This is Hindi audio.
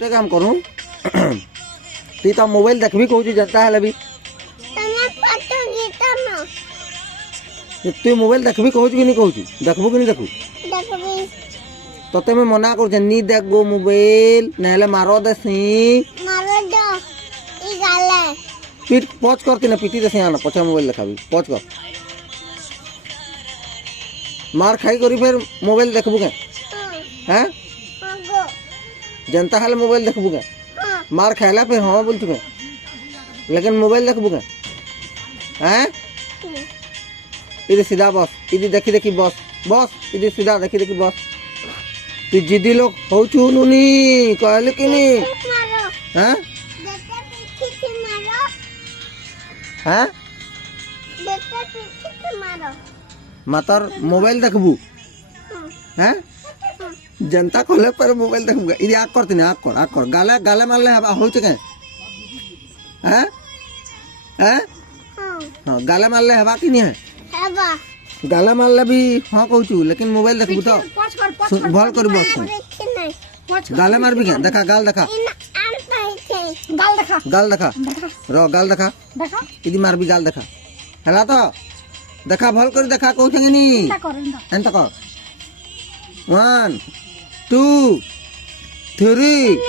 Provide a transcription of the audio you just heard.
ଗୋଟେ କାମ କରୁ তুই তো মোবাইল দেখবি কହୁଛୁ যেটা ହେଲେ ବି তুই মোবাইল দেখবি কହୁଛୁ কি নি কହୁଛୁ দেখবু কি নি দেখୁ তোতে আমি মনা করছে নি দেখবো মোবাইল নহলে মারো দেছি পিট পচ করতি না পিটি দেছি আনা পছা মোবাইল দেখাবি পচ কর মার খাই করি ফের মোবাইল দেখবু কে হ্যাঁ जनता हाल मोबाइल देखबू क्या मार खाला फिर हाँ बोल चुके लेकिन मोबाइल देखबू क्या हैं इधर सीधा बस इधर देखी देखी बस बस इधर सीधा देखी देखी बस तू जिद्दी लोग हो चुनी कहले कि नहीं हैं हैं मातर मोबाइल देखबू हैं जनता कहले पर मोबाइल देखूंगा इधर आग करती ना आग कर गाले गाले मारले हो चुके हैं हैं हाँ गाले मारले हवा कि नहीं है गाले मारले भी हाँ कहूँ लेकिन मोबाइल देखबू तो भल कर गाले मार भी क्या देखा गाल देखा गाल देखा रो गाल देखा इधर मार भी गाल देखा है तो देखा भल कर देखा कहूँ नहीं एंता कर 1 2 3